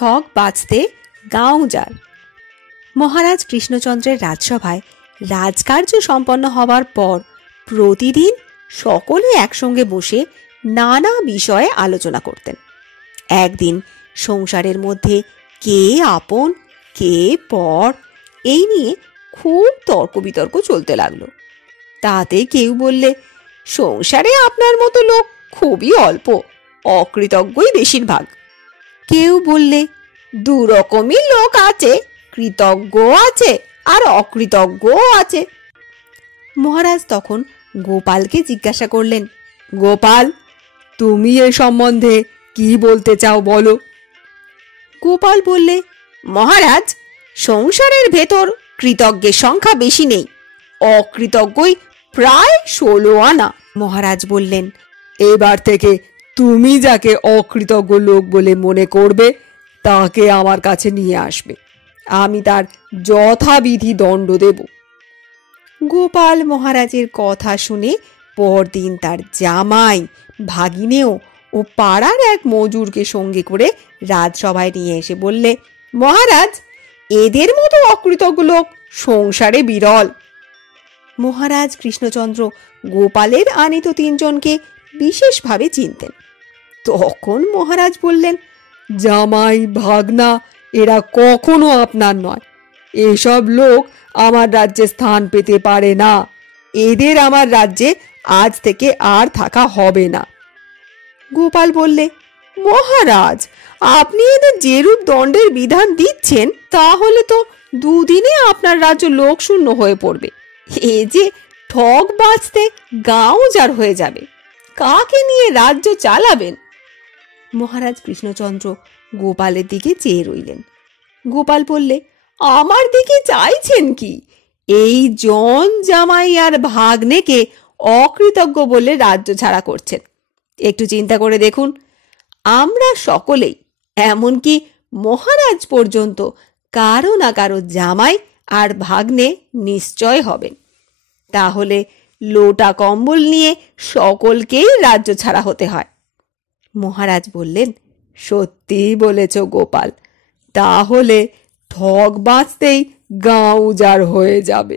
ঠক বাঁচতে গাঁও যার। মহারাজ কৃষ্ণচন্দ্রের রাজসভায় রাজকার্য সম্পন্ন হবার পর প্রতিদিন সকলে একসঙ্গে বসে নানা বিষয়ে আলোচনা করতেন। একদিন সংসারের মধ্যে কে আপন কে পর এই নিয়ে খুব তর্ক বিতর্ক চলতে লাগলো। তাতে কেউ বললে, সংসারে আপনার মতো লোক খুবই অল্প, অকৃতজ্ঞই বেশিরভাগ। কেউ বললে, দুরকমই লোক আছে, কৃতজ্ঞ আছে আর অকৃতজ্ঞও আছে। মহারাজ তখন গোপালকে জিজ্ঞাসা করলেন, গোপাল, তুমি এ সম্বন্ধে কি বলতে চাও বলো। গোপাল বললে, মহারাজ, সংসারের ভেতর কৃতজ্ঞের সংখ্যা বেশি নেই, অকৃতজ্ঞই প্রায় 16 আনা। মহারাজ বললেন, এবার থেকে তুমি যাকে অকৃতজ্ঞ লোক বলে মনে করবে তাকে আমার কাছে নিয়ে আসবে, আমি তার যথাবিধি দণ্ড দেব। গোপাল মহারাজের কথা শুনে পরদিন তার জামাই, ভাগিনেও ও পাড়ার এক মজুরকে সঙ্গে করে রাজসভায় নিয়ে এসে বললে, মহারাজ, এদের মতো অকৃতজ্ঞ লোক সংসারে বিরল। মহারাজ কৃষ্ণচন্দ্র গোপালের আনিত 3 জনকে বিশেষভাবে চিনতেন। তখন মহারাজ বললেন, জামাই, ভাগনা এরা কখনো আপনার নয়, এসব লোক আমার রাজ্যে স্থান পেতে পারে না, এদের আমার রাজ্যে আজ থেকে আর থাকা হবে না। গোপাল বললে, মহারাজ, আপনি এদের যেরূপ দণ্ডের বিধান দিচ্ছেন তাহলে তো দুদিনে আপনার রাজ্য লোকশূন্য হয়ে পড়বে, এ যে ঠক বাঁচতে গাঁও যার হয়ে যাবে, কাকে নিয়ে রাজ্য চালাবেন? মহারাজ কৃষ্ণচন্দ্র গোপালের দিকে চেয়ে রইলেন। গোপাল বললে, আমার দিকে চাইছেন কি? এই জন জামাই আর ভাগ্নেকে অকৃতজ্ঞ বলে রাজ্য ছাড়া করছেন। একটু চিন্তা করে দেখুন, আমরা সকলেই, এমনকি মহারাজ পর্যন্ত কারো না কারো জামাই আর ভাগ্নে নিশ্চয় হবেন। তাহলে লোটা কম্বল নিয়ে সকলকেই রাজ্য ছাড়া হতে হয়। মহারাজ বললেন, সত্যি বলেছ গোপাল, তাহলে ঠক বাঁচতেই গাঁও উজাড় হয়ে যাবে।